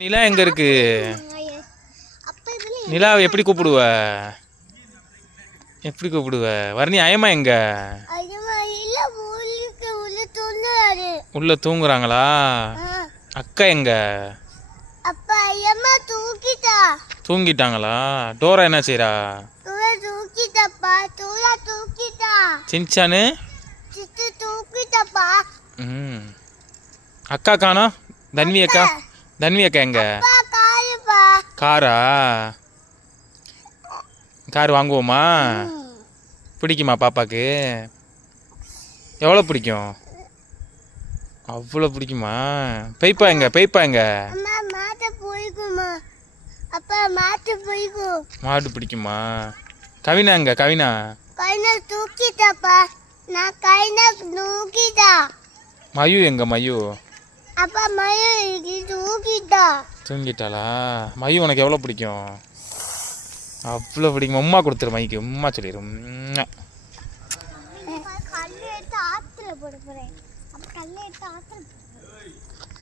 நிலா எங்க இருக்கு? நிலாவை எப்படி கூப்பிடுவ? எப்படி கூப்பிடுவ? வர்ணி அயமா எங்க? உள்ள தூங்குறாங்களா? அக்கா எங்க? தூங்கிட்டாங்களா? டோரா என்ன செய்றா? சின்சானு அக்கா காணோம். தன்வி அக்கா, தன்வி அக்கா எங்க? காரா? கார் வாங்குவோமா? பிடிக்குமா பாப்பாக்கு? எவ்வளோ பிடிக்கும்? அவ்வளோ பிடிக்குமா? பெய்ப்பா எங்க? பெய்ப்பா எங்க? மாடு பிடிக்குமா? கவினா எங்க? கவினா மயு எங்க? மயு தூங்கிட்டாளா? மயு உனக்கு எவ்வளோ பிடிக்கும்? அவ்வளோ பிடிக்கும். உம்மா கொடுத்துரு மைக்கு. உம்மா சொல்லிடும்.